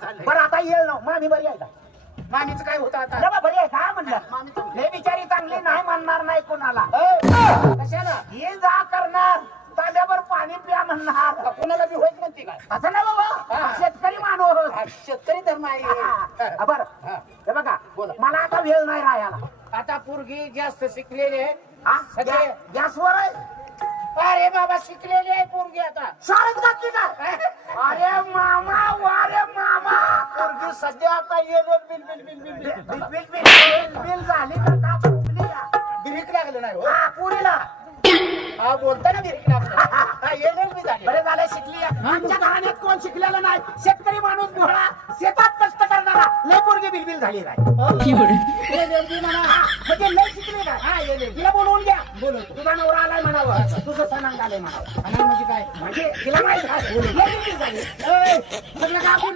चाललंय. बरं आता येईल ना मामी बरी आहे का मामीचं काय होतं आता? बाबा बरी आहे का म्हणलं मामी चांगली. हे बिचारी चांगली नाही म्हणणार नाही कोणाला कशाला? हे जा करणार तांब्यावर पाणी प्या म्हणणार कोणाला बी होत म्हणते काय? असं नाही बाबा हा. शेतकरी माणूस हा, शेतकरी धर्म आहे. बरं हा. हे बघा बोला. मला आता वेळ नाही राहायला आता पोरगी जास्त शिकलेली आहे. हा? सगळे गॅसवर आहे अरे बाबा शिकलेली आहे पोरगी आता. शाळेत घातली काय अरे मामा वारे मामा पोरगी सध्या आता येईल bill bill bill bill bill bill bill bill bill झाली का का फुगली या? बिरिक लागलं नाही हो. हा पुरीला हा बोलताना बिरिक लागलं. हा येईल बी झाली. बरे झाले शिकली आहे. आमच्या घराण्यात कोण शिकलेलं नाही शेतकरी माणूस भोळा शेतात कष्ट करणारा लय पोरगी बिलबिल झाली काय येईल बी म्हणा. हा, म्हणजे लय शिकली काय हा येईल. तिला बोलवून घ्या बोलवतो. तुझा नवरा आलाय म्हणावं तुझं सणांग आलंय म्हणावं आणि म्हणजे काय? म्हणजे तिला माहित आहे लय बिलबिल झाली ए, सगळं गाव